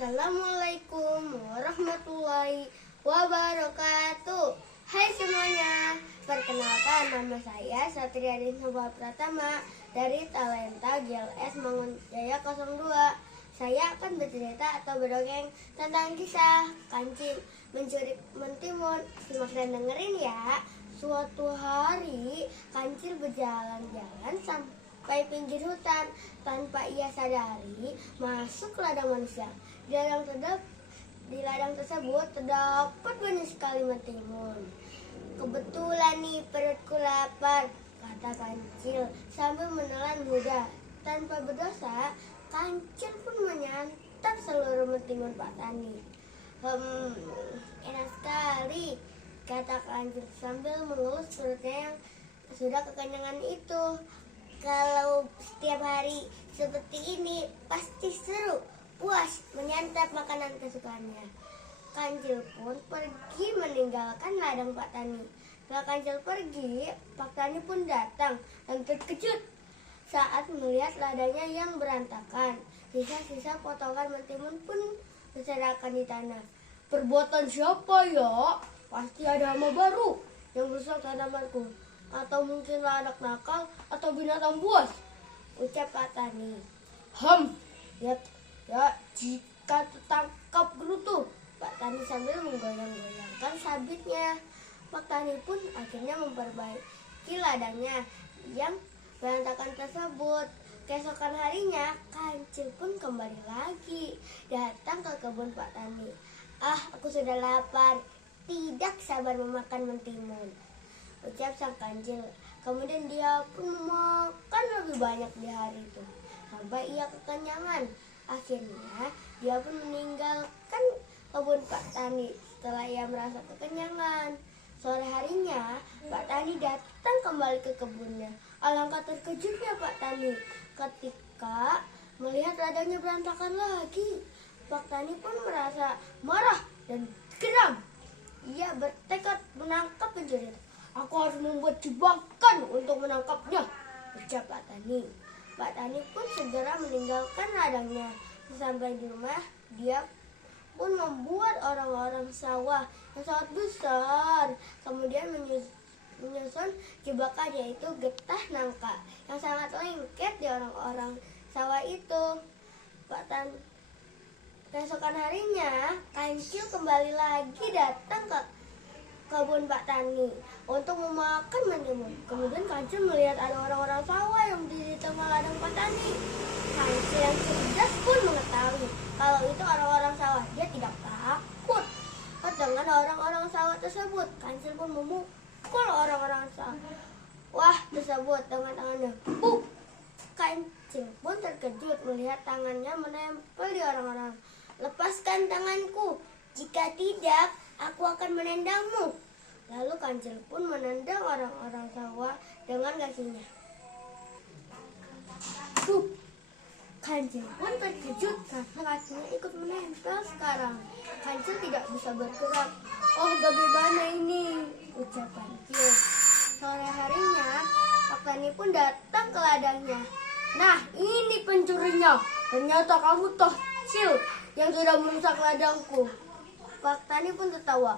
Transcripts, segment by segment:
Assalamualaikum warahmatullahi wabarakatuh. Hai semuanya, perkenalkan nama saya Satriadin Nova Pratama dari Talenta GLS Mangunjaya 02. Saya akan bercerita atau berdongeng tentang kisah kancil mencuri mentimun. Simak dan dengerin ya. Suatu hari kancil berjalan-jalan sampai pinggir hutan. Tanpa ia sadari masuk ke ladang manusia. Di ladang tersebut terdapat banyak sekali mentimun. Kebetulan nih perutku lapar, kata kancil sambil menelan ludah. Tanpa berdosa, kancil pun menyantap seluruh mentimun Pak Tani. Enak sekali, kata kancil sambil mengelus perutnya yang sudah kekenyangan itu. Kalau setiap hari seperti ini pasti seru, puas menyantap makanan kesukaannya. Kancil pun pergi meninggalkan ladang Pak Tani. Setelah kancil pergi, Pak Tani pun datang dan terkejut saat melihat ladangnya yang berantakan. Sisa-sisa potongan mentimun pun berserakan di tanah. Perbuatan siapa ya? Pasti ada hama baru yang merusak tanamanku. Atau mungkinlah anak nakal atau binatang buas, ucap Pak Tani. Ya, jika tertangkap gerutu, Pak Tani sambil menggoyang-goyangkan sabitnya. Pak Tani pun akhirnya memperbaiki ladangnya yang berantakan tersebut. Keesokan harinya, kancil pun kembali lagi datang ke kebun Pak Tani. Aku sudah lapar, tidak sabar memakan mentimun, ucap sang kancil. Kemudian dia pun makan lebih banyak di hari itu sampai ia kekenyangan. Akhirnya dia pun meninggalkan kebun Pak Tani setelah ia merasa kekenyangan. Sore harinya Pak Tani datang kembali ke kebunnya. Alangkah terkejutnya Pak Tani ketika melihat ladangnya berantakan lagi. Pak Tani pun merasa marah dan geram. Ia bertekad menangkap pencuri. Aku harus membuat jebakan untuk menangkapnya, ucap Pak Tani. Pak Tani pun segera meninggalkan ladangnya. Sampai di rumah, dia pun membuat orang-orang sawah yang sangat besar. Kemudian menyusun jebakan, yaitu getah nangka yang sangat lengket di orang-orang sawah itu. Keesokan harinya, kancil kembali lagi datang ke kebun Pak Tani untuk memakan mentimun. Kemudian kancil melihat ada orang-orang sawah yang di tengah ladang Pak Tani. Kancil yang cerdas pun mengetahui kalau itu orang-orang sawah. Dia tidak takut dengan orang-orang sawah tersebut. Kancil pun memukul orang-orang sawah tersebut dengan tangannya. Kancil pun terkejut melihat tangannya menempel di orang-orang. Lepaskan tanganku, jika tidak aku akan menendangmu. Lalu kancil pun menendang orang-orang sawah dengan kakinya. Kancil pun terkejut karena kakinya ikut menempel sekarang. Kancil tidak bisa bergerak. Oh, bagaimana ini, ucap kancil. Sore harinya, Pak Tani pun datang ke ladangnya. Nah, ini pencurinya. Ternyata kamu toh Cil yang sudah merusak ladangku. Pak Tani pun tertawa.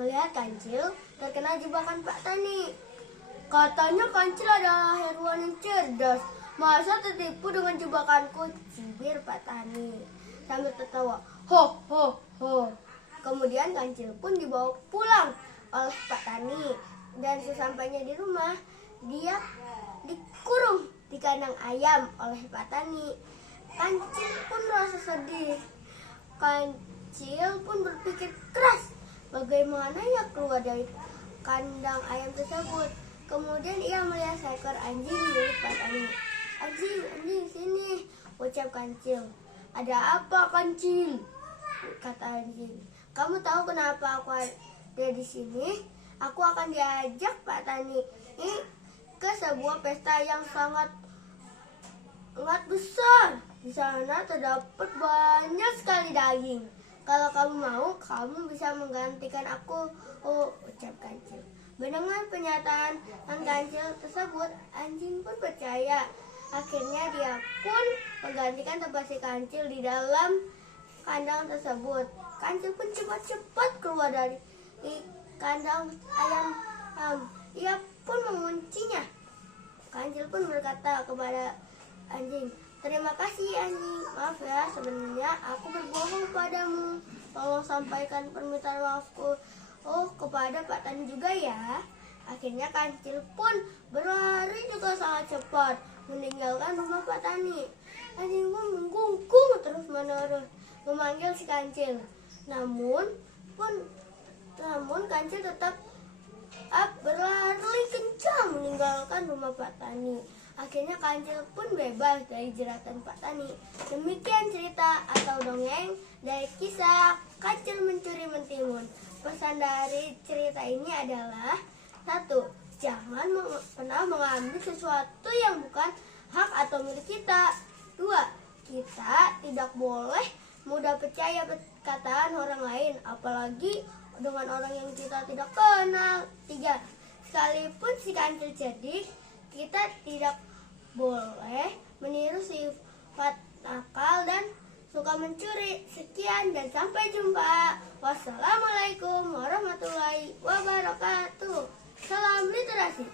Melihat kancil terkena jebakan Pak Tani. Katanya kancil adalah hewan yang cerdas. Masa tertipu dengan jebakanku, cibir Pak Tani sambil tertawa. Kemudian kancil pun dibawa pulang oleh Pak Tani. Dan sesampainya di rumah, dia dikurung di kandang ayam oleh Pak Tani. Kancil pun merasa sedih. Kancil pun berpikir keras bagaimana ia keluar dari kandang ayam tersebut. Kemudian ia melihat seekor anjing milik Pak Tani. Anjing, sini, ucap kancil. Ada apa, kancil? Kata anjing. Kamu tahu kenapa aku ada di sini? Aku akan diajak Pak Tani ke sebuah pesta yang sangat besar. Di sana terdapat banyak sekali daging. Kalau kamu mau, kamu bisa menggantikan aku, ucap kancil. Mendengar pernyataan kancil tersebut, anjing pun percaya. Akhirnya dia pun menggantikan tempat si kancil di dalam kandang tersebut. Kancil pun cepat-cepat keluar dari kandang ayam. Ia pun menguncinya. Kancil pun berkata kepada anjing, "Terima kasih anjing, maaf ya, sebenarnya aku berbohong padamu. Tolong sampaikan permintaan maafku kepada Pak Tani juga ya." Akhirnya kancil pun berlari juga sangat cepat meninggalkan rumah Pak Tani. Anjing pun menggunggung terus-menerus memanggil si kancil. Namun kancil tetap berlari kencang meninggalkan rumah Pak Tani. Akhirnya kancil pun bebas dari jeratan Pak Tani. Demikian cerita atau dongeng dari kisah Kancil Mencuri Mentimun. Pesan dari cerita ini adalah: 1. Jangan pernah mengambil sesuatu yang bukan hak atau milik kita. 2. Kita tidak boleh mudah percaya perkataan orang lain, apalagi dengan orang yang kita tidak kenal. 3. Sekalipun si kancil cerdik, kita tidak boleh meniru sifat nakal dan suka mencuri. Sekian dan sampai jumpa. Wassalamualaikum warahmatullahi wabarakatuh. Salam literasi.